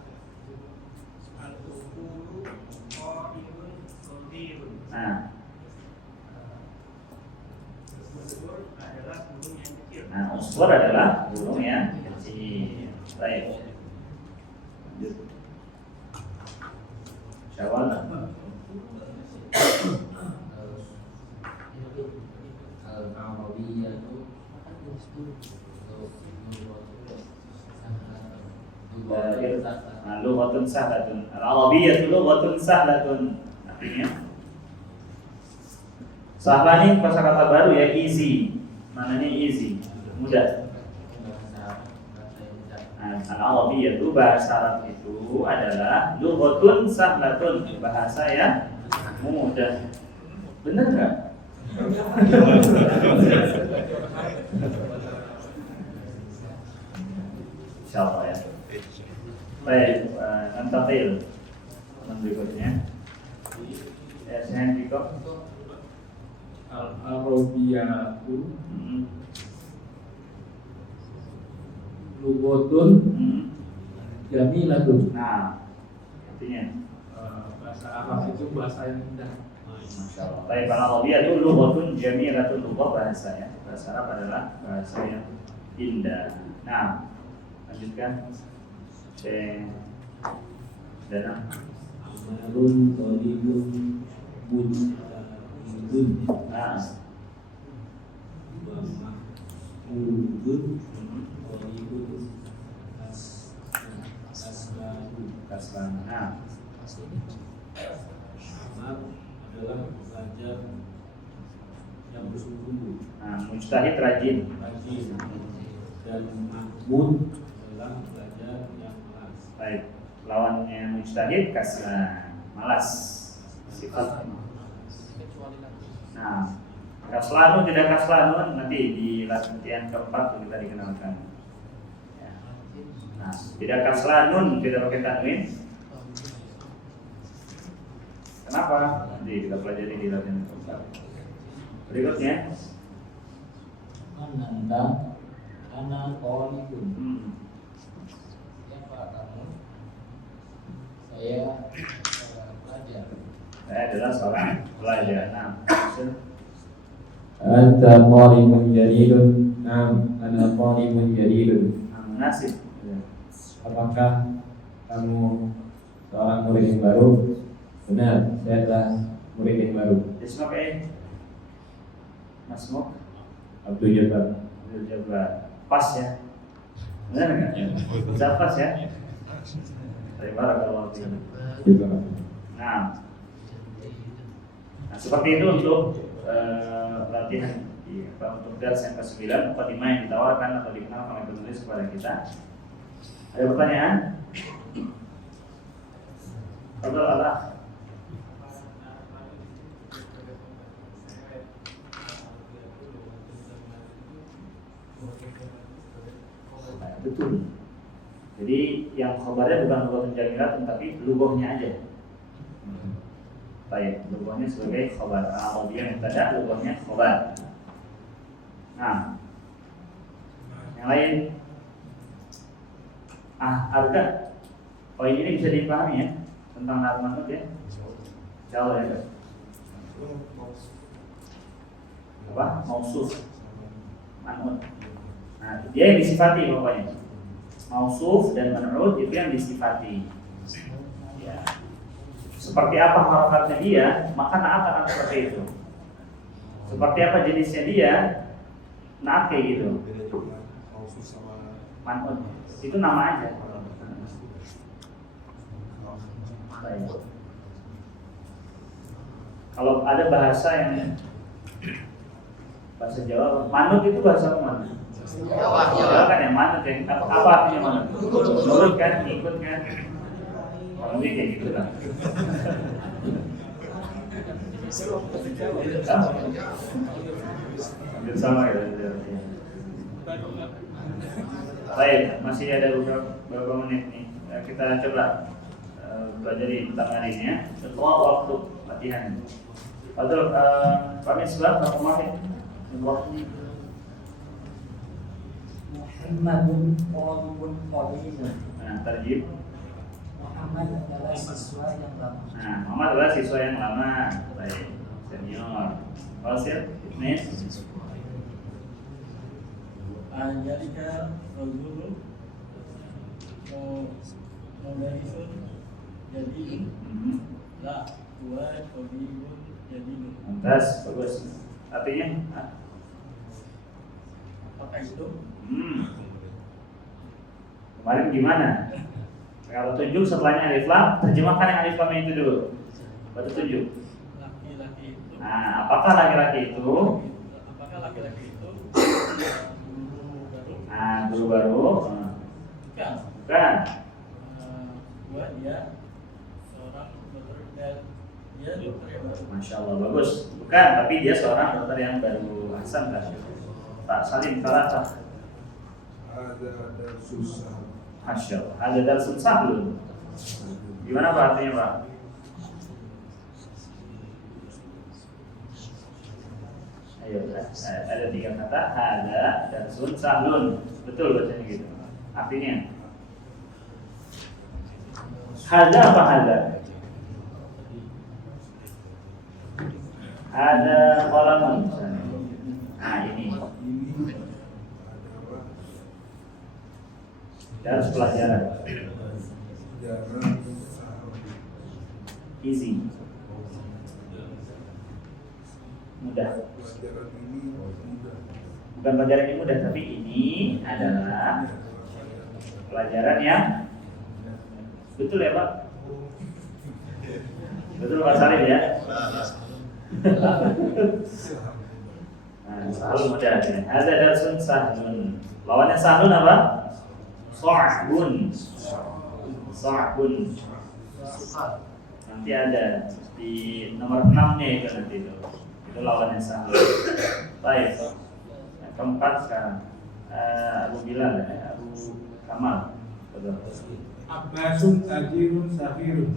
Nah, musfur adalah burung yang kecil. Baik. Lanjut. Syawal. Lughatun sahlatun. Al-Arabiyyah lughatun sahlatun. Artinya sahlah ini kosakata baru ya, easy. Maknanya easy, mudah. Al-Arabiyyah itu bahasa Arab itu adalah lughatun sahlatun, bahasa yang mudah. Benar enggak? Insyaallah ya. Baik, nantatil berikutnya. Ya, saya Diko. Al-Arabiyatu lughatun jamilatun. Nah, artinya bahasa Arab itu bahasa yang indah. Masyaallah. Baik, al-Arabiyyah itu lughatun jamilatun, lughat bahasa ya. Bahasa Arab adalah bahasa yang indah. Nah, lanjutkan. Dana Amarun qalibun mujtahidun. Nah, Wa mahmudun qalibun kaslan. Nah, Ahmad adalah pelajar yang bersungguh-sungguh, mujtahid rajin. dan Mahmud adalah pelajar yang malas. Baik, lawannya mujtahid kaslan, malas. Sifat. Nah, kaslanun tidak kaslanun nanti di latihan keempat kita dikenalkan. Ya. Nah, tidak kaslanun tidak pakai tanwin. Kenapa? Nanti kita pelajari di latihan keempat. Berikutnya. Ananda ana qalibun. Siapa kamu? Saya pelajar. Saya adalah seorang pelajar. Nah, Anta qalimun jadidun. Naam, ana qalimun jadidun. nasib. Apakah kamu seorang murid yang baru? Benar, saya adalah Murid yang baru. Ismuk Masmuk Abdul Jabbar. Abdul Jabbar. Pas ya? Benar nggak? Bisa pas ya? Dari barakallahu fiikum. Nah, seperti itu untuk latihan untuk dars yang ke-9 mukadimah yang ditawarkan atau dikenal oleh penulis kepada kita. Ada pertanyaan? Fadhal Allah. Betul. Jadi yang khabarnya bukan lughatun jamilatun tapi lughahnya aja. Baik, lughahnya sebagai khabar. Arabiyah mubtada, lughahnya khabar. Nah, yang lain. Ada. Oh ini bisa dipahami ya tentang manut ya. Jauh ya. Apa? Mausuf. Manut. Nah, dia yang disifati pokoknya. Mausuf dan man'ut itu yang disifati. Ya. Seperti apa harokatnya dia, maka naat akan seperti itu. Seperti apa jenisnya dia, naat kayak gitu. Man'ut itu nama aja. Baik. Kalau ada bahasa yang bahasa Jawa, manut itu bahasa mana? Jawa kan yang manut yang apa artinya manut? Nurut kan, ikut kan? Kalau ini kayak gitu kan. Hampir sama ya. Baik, masih ada beberapa menit nih. Kita coba pelajari tentang hari ini ya. Setelah waktu latihan. Betul, pamit sebelah Pak Muhammad. Muhammadun qalbun qalilun. Nah, tarjib. Muhammad adalah siswa yang lama. Nah, Muhammad adalah siswa yang lama. Baik, senior. Wasil, Ibnis. Jalika rajulun mudarrisun jadidun la huwa tabibun jadidun. Lantas, bagus. Artinya? Apakah itu? Kemarin gimana? Kalau tunjuk setelahnya alif lam, terjemahkan yang alif lam itu dulu. Baru tunjuk. Laki-laki itu. Nah, apakah laki-laki itu? Apakah laki-laki itu guru baru? Nah, guru baru. Bukan. Bukan. Dia seorang dokter dan dia dokter yang baru. Masya Allah, bagus. Bukan, tapi dia seorang dokter yang baru. Hasan kan? Pak Salim, salah. Ada susah. Masya Allah, ada darsun sahlun. Gimana Pak artinya Pak? Ayo, ada 3 kata. Ada darsun sahlun. Betul bacanya gitu. Artinya hada apa hada? Ada kolamun misalnya. Nah ini harus pelajaran. Easy. Mudah. Bukan pelajaran yang mudah, tapi ini adalah pelajaran yang betul ya Pak? Betul Pak Salim ya? Nah, selalu mudah. Ada darsun sahlun. Lawannya sahlun apa? So'bun. So'bun. Nanti ada di nomor 6-nya itu nanti itu. Itu lawannya sahlun. Baik. Yang keempat sekarang Abu Bilal, Abu Kamal. Betul. Abbasun tajirun safirun.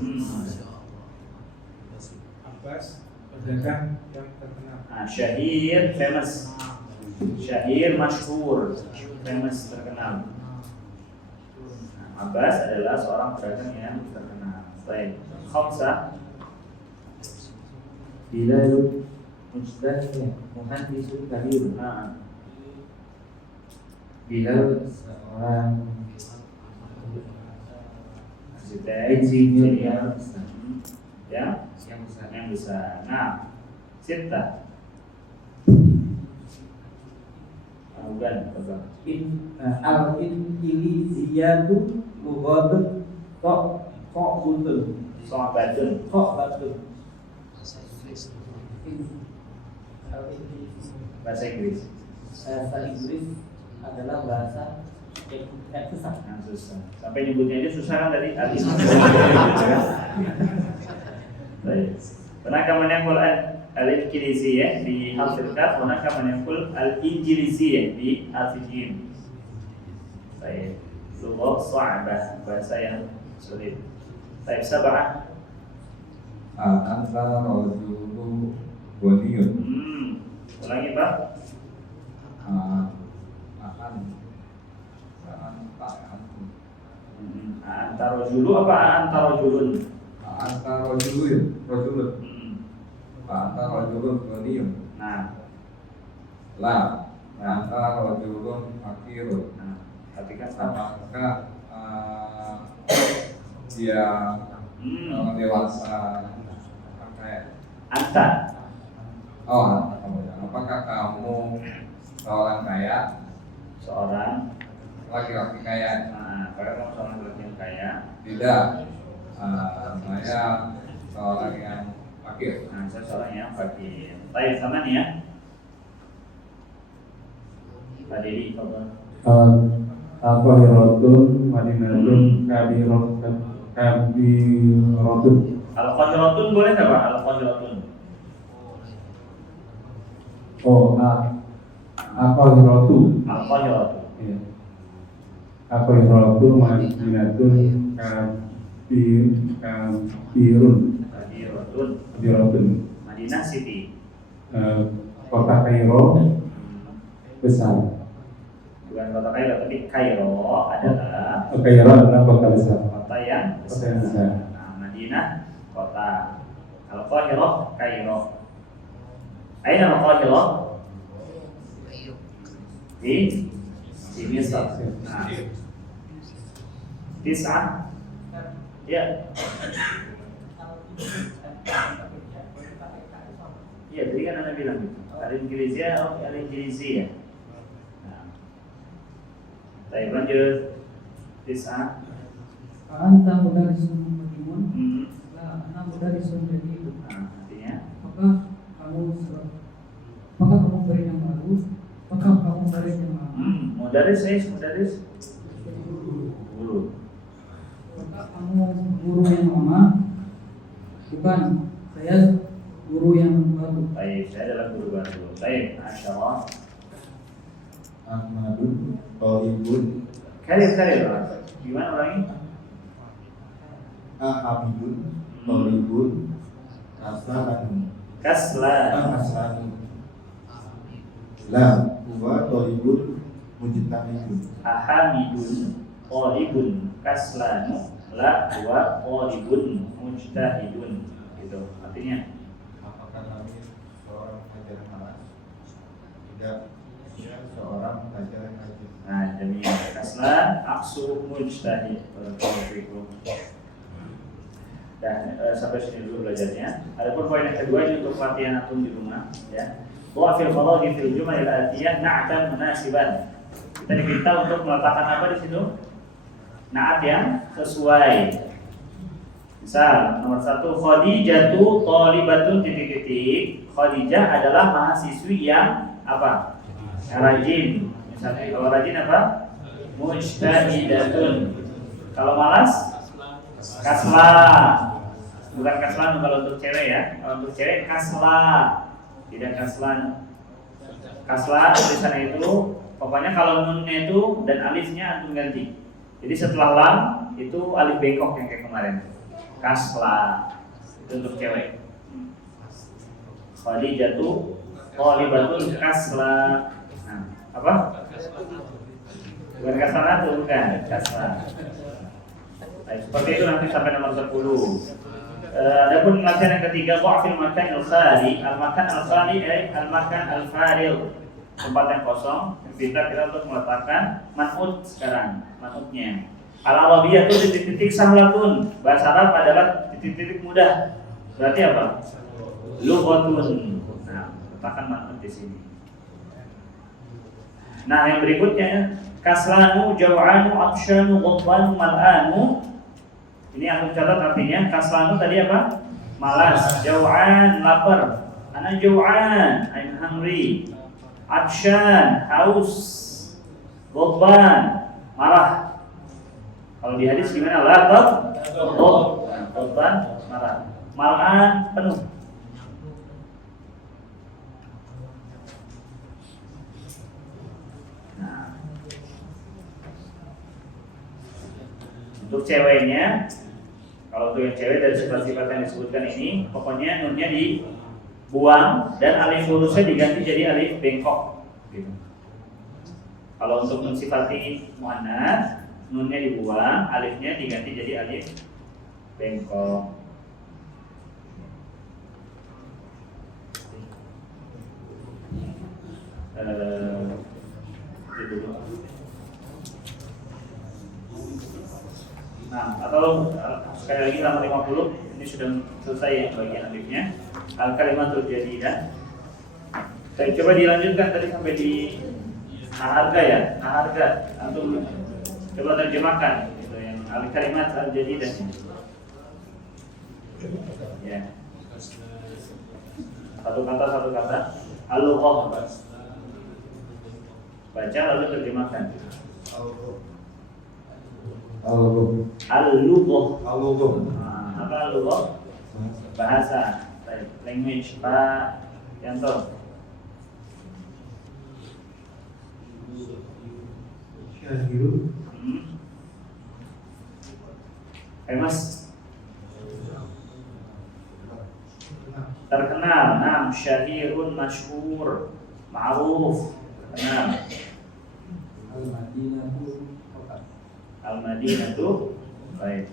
Abbas pedagang yang terkenal. Nah, syahir famous. Syahir masyhur, famous terkenal. Nah, Abbas adalah seorang pedagang yang terkenal. Baik. Khamsah. Bilal mujtahid muhandisun kabir. Nah, Bilal seorang insinyur yang yang besar. Nah, sittah. Bukan, Al-Injiliziyatu lughatun qa'butun. So'batun. Bahasa Inggris. Bahasa Inggris adalah bahasa yang susah. Yang susah. Sampai nyebutnya aja susah kan tadi. Baik. Pernahkah menempel al-Injiliziyah di harfil kaf? Pernahkah menempel al-Injiliziyah di harfil jim? Baik. Lughat sa'bah, bahasa yang sulit. Baik, sab'ah. Anta rajulun ghaniyun. Ulangi, Pak. Antara julu apa antara julun? Antara rajulun. Antara rajulun ghaniyun. Nah, Antara rajulun fakirun. nah, perhatikan Apakah dia orang dewasa kayak anta. apakah kamu seorang kaya, Seorang laki-laki kaya? kalau kamu seorang laki yang kaya, Tidak, saya seorang yang fakir. nah saya seorang yang fakir. Baik, sama nih ya. Pak Dedi, Al-Qahiratun Madinatun Kabiratun. Al-Qahiratun boleh nggak Pak? Al-Qahiratun. Al-Qahiratu. Al-Qahiratun. Iya. Al-Qahiratu Madinatun Kabiratun. Madinah City. Kota Kairo besar. Bukan kota Kairo, tapi Kairo adalah Kairo adalah kota besar. kota yang Kota yang besar. Nah, Madinah kota. Al-Qahirah Kairo. Aina Al-Qahirah? Di Misr. Nah, Tis'ah. Ya. Iya, tadi kan Anda bilang gitu. Al-Injiliziyah atau Al-Injiliziyah. Nah. Baik, lanjut. Tis'ah. Anta mudarisun mutimun. Ana mudarisun jadid. Nah, artinya Apakah kamu murid yang baru? Apakah kamu murid yang lama? mudaris. Guru. Apakah kamu guru yang lama? Bukan, saya guru yang baru. Baik, saya adalah guru baru. Baik, masyaallah. Ahmadun Thalibun. Kali, gimana ulangi? Ahmadun Thalibun. Kaslan. La huwa Thalibun mujtahidun. Ahamidun Thalibun Kaslanu la huwa Thalibun mujtahidun. Gitu. Artinya Apakah kami seorang pelajar yang malas? Tidak, dia seorang pelajar yang rajin. nah, demikian Kaslan aksu mujtahid. Dan sampai sini dulu belajarnya. Adapun poin yang kedua ini untuk latihan antum di rumah, ya. Wafil fadhil fil jumal al-atiyah na'atan munasiban. Kita diminta untuk meletakkan apa di situ? Na'at yang sesuai. Misal nomor 1, Khadijatu thalibatun titik-titik. Khadijah adalah mahasiswi yang apa? Yang rajin. Misalnya kalau rajin apa? Mujtahidatun. Kalau malas? Kasla. Bukan kaslan kalau untuk cewek ya. Kalau untuk cewek kasla. Tidak kaslan. Kasla tulisannya itu pokoknya kalau nunnya itu dan alifnya antum ganti. Jadi setelah lam itu alif bengkok yang kayak kemarin. Kasla. Itu untuk cewek. Khadijatu thalibatun kasla. Nah, apa? Bukan kaslanatu, bukan kasla. Baik, seperti itu nanti sampai nomor 10. Adapun latihan yang ketiga, dha'fil makan al-khali. Al-makan al-khali al-makan al-faril. Tempat yang kosong. Kita untuk meletakkan man'ut sekarang, man'utnya. Al-Arabiyah itu titik-titik sahlatun. Bahasa Arab adalah titik-titik mudah. Berarti apa? Lughatun. Nah, letakkan makna di sini. Nah, yang berikutnya kaslanu, jaw'anu, atsyanu, ghadbanu, mal'anu. Ini aku catat artinya. Kaslanu tadi apa? Malas. Jaw'an, lapar. Ana jaw'an, I'm hungry. Atsyan, haus. Ghadban, marah. Kalau di hadis gimana? Lapar, ghadban, marah. Mal'an, penuh. Untuk ceweknya, kalau untuk yang cewek dari sifat-sifat yang disebutkan ini, pokoknya nunnya dibuang dan alif lurusnya diganti jadi alif bengkok. Gitu. Kalau untuk mensifati muannats, nunnya dibuang, alifnya diganti jadi alif bengkok. Nah, atau sekali lagi nomor 50, ini sudah selesai ya bagian alifnya. Al-kalimatul jadidah. Saya coba dilanjutkan tadi sampai di naharga ya, naharga. Antum coba terjemahkan gitu yang al-kalimat al-jadidah. Ya. Satu kata. Al-lughah. Baca lalu terjemahkan. Al-lughah. Apa al-lughah? Bahasa, language, Pak Yanto. Mas. Terkenal, nam syahirun masyhur, ma'ruf, terkenal. Al-Madinatu, baik.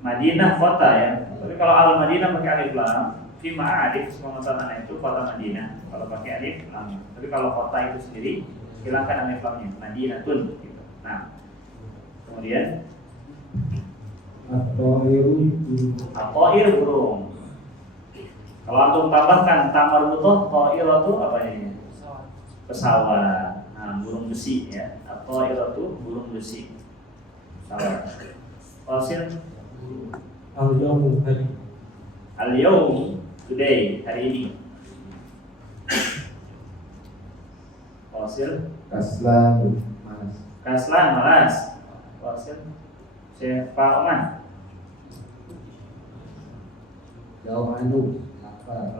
Madinah kota ya. Tapi kalau Al-Madinah pakai alif lam, fi ma'arif semua masalahnya itu kota Madinah. Kalau pakai alif lam. Tapi kalau kota itu sendiri hilangkan alif lamnya, Madinatun gitu. Nah, kemudian at-thair burung. Kalau antum tambahkan tamar butuh, ta'iratu apa ini? Pesawat. Nah, burung besi ya. At-thairatu burung besi. Pesawat. Fasil Al-yawm today, hari ini. Fasil Kaslan malas. Fasil Pak Oman.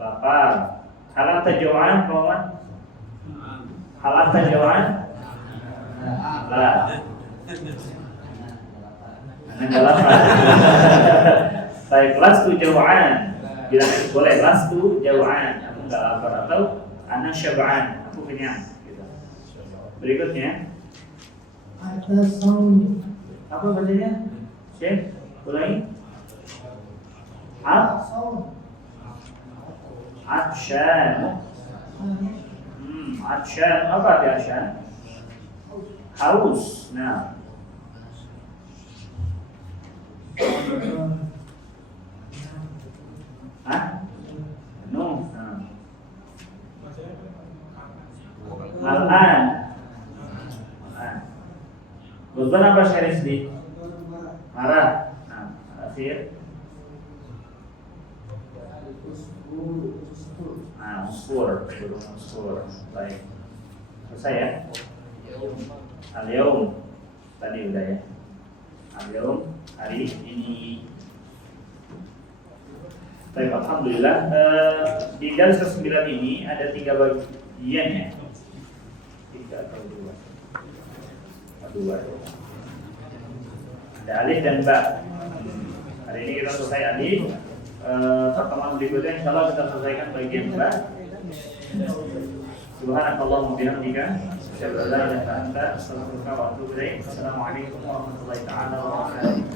Lapar. Halal tajauan, Pak Oman. Halal tajauan. Lah. Enggak lapar. Baik, lastu jauan. Bila boleh lastu jauan, aku enggak lapar, atau ana syab'an, aku kenyang gitu. Berikutnya apa bacanya? Syekh, ulangi. Atsyan. Atsyan apa arti atsyan? Haus. Nah. No. Al-an. Ghadban apa syarif di? Marah. Nah, akhir. Usfur. Baik. Selesai ya? Al-yawm. Tadi udah ya. Al-yawm hari ini. Baik, alhamdulillah. Di garis ke-9 ini ada 3 bagian ya. 3 atau 2. Ada alif dan ba. Hari ini kita selesai alif. Pertemuan berikutnya insyaallah kita selesaikan bagian ba. Subhanakallahumma bihamdika asyhadu an la ilaha illa anta astaghfiruka wa atubu ilaik. Assalamualaikum warahmatullahi taala wabarakatuh.